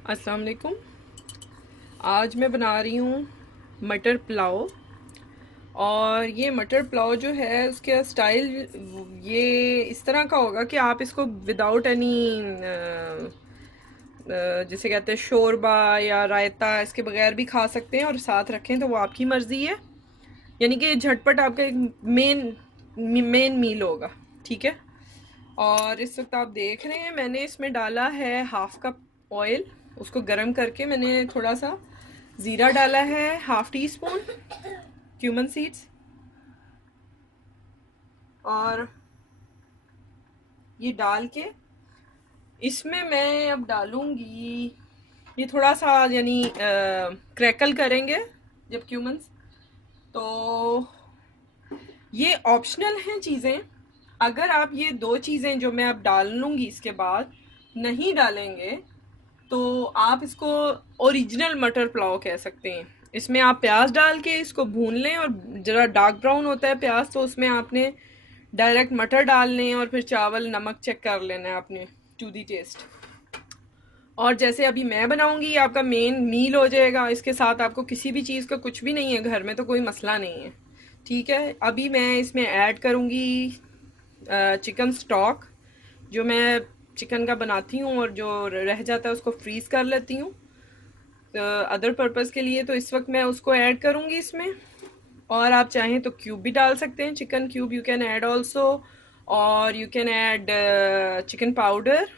अस्सलाम वालेकुम। आज मैं बना रही हूँ मटर पुलाव। और ये मटर पुलाव जो है उसका स्टाइल ये इस तरह का होगा कि आप इसको विदाउट एनी जिसे कहते हैं शोरबा या रायता, इसके बगैर भी खा सकते हैं और साथ रखें तो वो आपकी मर्ज़ी है। यानी कि झटपट आपका एक मेन मेन मील होगा। ठीक है। और इस वक्त आप देख रहे हैं मैंने इसमें डाला है हाफ कप ऑयल। उसको गर्म करके मैंने थोड़ा सा ज़ीरा डाला है, half tea spoon cumin seeds. और ये डाल के इसमें मैं अब डालूंगी, ये थोड़ा सा यानी क्रैकल करेंगे जब क्यूमन्स। तो ये ऑप्शनल हैं चीज़ें। अगर आप ये दो चीज़ें जो मैं अब डाल लूँगी इसके बाद नहीं डालेंगे तो आप इसको ओरिजिनल मटर पुलाव कह सकते हैं। इसमें आप प्याज डाल के इसको भून लें और ज़रा डार्क ब्राउन होता है प्याज तो उसमें आपने डायरेक्ट मटर डाल लें और फिर चावल नमक चेक कर लेना है आपने टू दी टेस्ट। और जैसे अभी मैं बनाऊंगी ये आपका मेन मील हो जाएगा। इसके साथ आपको किसी भी चीज़ का कुछ भी नहीं है घर में तो कोई मसला नहीं है। ठीक है। अभी मैं इसमें ऐड करूंगी चिकन स्टॉक, जो मैं चिकन का बनाती हूँ और जो रह जाता है उसको फ्रीज कर लेती हूँ अदर पर्पज़ के लिए। तो इस वक्त मैं उसको ऐड करूँगी इसमें। और आप चाहें तो क्यूब भी डाल सकते हैं, chicken cube you can add also. और you can add chicken powder,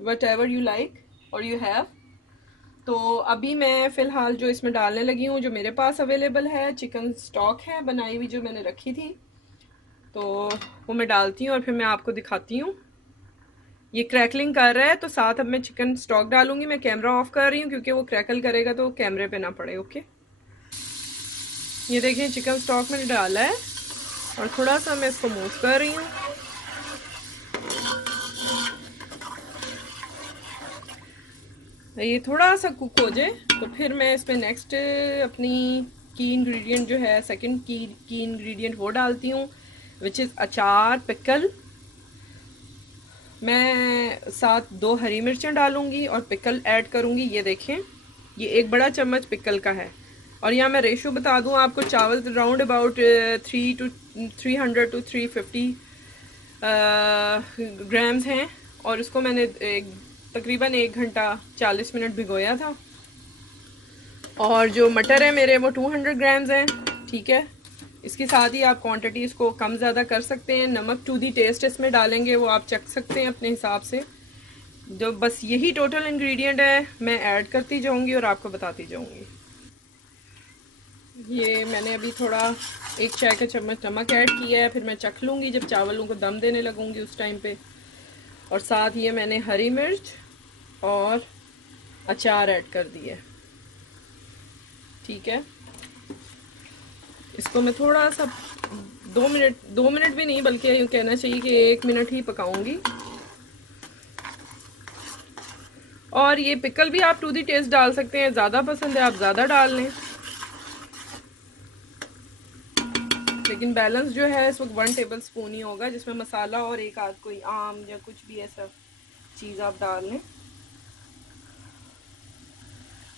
whatever you like और यू हैव। तो अभी मैं फ़िलहाल जो इसमें डालने लगी हूँ, जो मेरे पास अवेलेबल है चिकन स्टॉक है बनाई हुई जो मैंने रखी थी, तो वो मैं डालती हूँ और फिर मैं आपको दिखाती हूँ। ये क्रैकलिंग कर रहा है तो साथ अब मैं चिकन स्टॉक डालूंगी। मैं कैमरा ऑफ कर रही हूँ क्योंकि वो क्रैकल करेगा तो कैमरे पे ना पड़े। ओके। ये देखिए चिकन स्टॉक मैंने डाला है और थोड़ा सा मैं इसको मूव कर रही हूँ। ये थोड़ा सा कुक हो जाए तो फिर मैं इसमें नेक्स्ट अपनी की इंग्रेडिएंट जो है, सेकंड की इंग्रेडिएंट वो डालती हूँ, विच इज़ अचार पिकल। मैं साथ 2 हरी मिर्चें डालूंगी और पिकल ऐड करूंगी। ये देखें ये 1 बड़ा चम्मच पिकल का है। और यहाँ मैं रेशो बता दूँ आपको, चावल राउंड अबाउट 300 to 350 ग्राम्स हैं। और इसको मैंने तकरीबन 1 घंटा 40 मिनट भिगोया था। और जो मटर है मेरे वो 200 ग्राम्स हैं। ठीक है। इसके साथ ही आप क्वांटिटी इसको कम ज़्यादा कर सकते हैं। नमक टू दी टेस्ट इसमें डालेंगे, वो आप चख सकते हैं अपने हिसाब से। जो बस यही टोटल इंग्रेडिएंट है, मैं ऐड करती जाऊंगी और आपको बताती जाऊंगी। ये मैंने अभी थोड़ा 1 चाय का चम्मच नमक ऐड किया है, फिर मैं चख लूँगी जब चावलों को दम देने लगूँगी उस टाइम पे। और साथ ये मैंने हरी मिर्च और अचार ऐड कर दिया है। ठीक है। इसको मैं थोड़ा सा 2 मिनट भी नहीं बल्कि यूँ कहना चाहिए कि 1 मिनट ही पकाऊंगी। और ये पिकल भी आप टू दी टेस्ट डाल सकते हैं, ज़्यादा पसंद है आप ज़्यादा डाल लें। लेकिन बैलेंस जो है इस वक्त 1 टेबल स्पून ही होगा, जिसमें मसाला और एक आध कोई आम या कुछ भी ऐसा चीज़ आप डाल लें।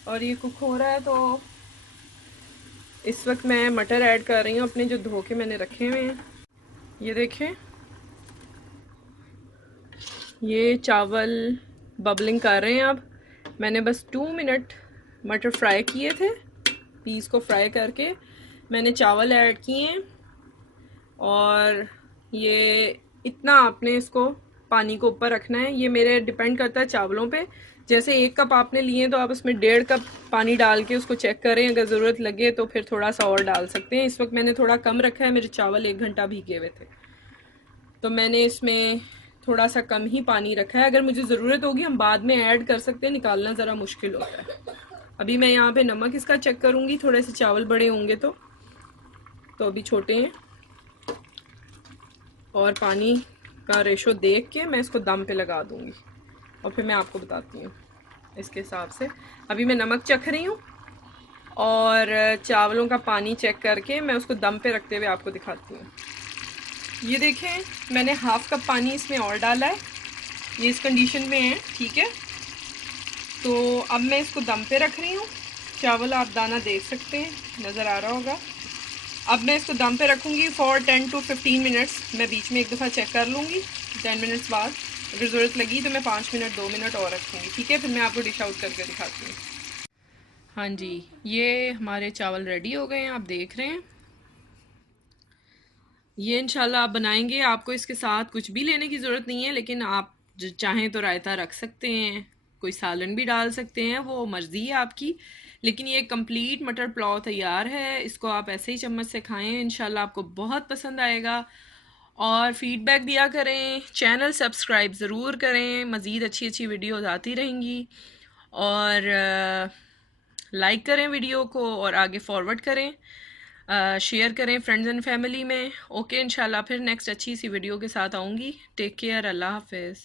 और ये कुक हो रहा है तो इस वक्त मैं मटर ऐड कर रही हूँ अपने, जो धो के मैंने रखे हुए हैं। ये देखें ये चावल बबलिंग कर रहे हैं। अब मैंने बस 2 मिनट मटर फ्राई किए थे, पीस को फ्राई करके मैंने चावल ऐड किए हैं। और ये इतना आपने इसको पानी को ऊपर रखना है। ये मेरे डिपेंड करता है चावलों पे। जैसे 1 कप आपने लिए तो आप उसमें 1.5 कप पानी डाल के उसको चेक करें, अगर ज़रूरत लगे तो फिर थोड़ा सा और डाल सकते हैं। इस वक्त मैंने थोड़ा कम रखा है, मेरे चावल 1 घंटा भीगे हुए थे तो मैंने इसमें थोड़ा सा कम ही पानी रखा है। अगर मुझे ज़रूरत होगी हम बाद में ऐड कर सकते हैं, निकालना ज़रा मुश्किल होता है। अभी मैं यहाँ पे नमक इसका चेक करूँगी, थोड़े से चावल बड़े होंगे तो अभी छोटे हैं। और पानी का रेशो देख के मैं इसको दम पे लगा दूंगी और फिर मैं आपको बताती हूँ इसके हिसाब से। अभी मैं नमक चख रही हूँ और चावलों का पानी चेक करके मैं उसको दम पे रखते हुए आपको दिखाती हूँ। ये देखें मैंने हाफ कप पानी इसमें और डाला है, ये इस कंडीशन में है। ठीक है। तो अब मैं इसको दम पे रख रही हूँ। चावल आप दाना देख सकते हैं, नज़र आ रहा होगा। अब मैं इसको दम पे रखूँगी फॉर 10 to 15 मिनट्स। मैं बीच में एक दफ़ा चेक कर लूँगी 10 मिनट्स बाद। अगर ज़रूरत लगी तो मैं 5 मिनट 2 मिनट और रखूँगी, ठीक है। फिर मैं आपको डिश आउट करके दिखाती हूँ। हाँ जी, ये हमारे चावल रेडी हो गए हैं, आप देख रहे हैं। ये इंशाल्लाह आप बनाएंगे, आपको इसके साथ कुछ भी लेने की ज़रूरत नहीं है, लेकिन आप चाहें तो रायता रख सकते हैं, कोई सालन भी डाल सकते हैं, वो मर्ज़ी है आपकी। लेकिन ये कंप्लीट मटर पुलाव तैयार है, इसको आप ऐसे ही चम्मच से खाएं, इंशाल्लाह आपको बहुत पसंद आएगा। और फीडबैक दिया करें, चैनल सब्सक्राइब ज़रूर करें, मज़ीद अच्छी अच्छी वीडियोज़ आती रहेंगी। और लाइक करें वीडियो को और आगे फॉरवर्ड करें, शेयर करें फ्रेंड्स एंड फैमिली में। ओके, इंशाल्लाह फिर नेक्स्ट अच्छी सी वीडियो के साथ आऊँगी। टेक केयर, अल्लाह हाफिज़।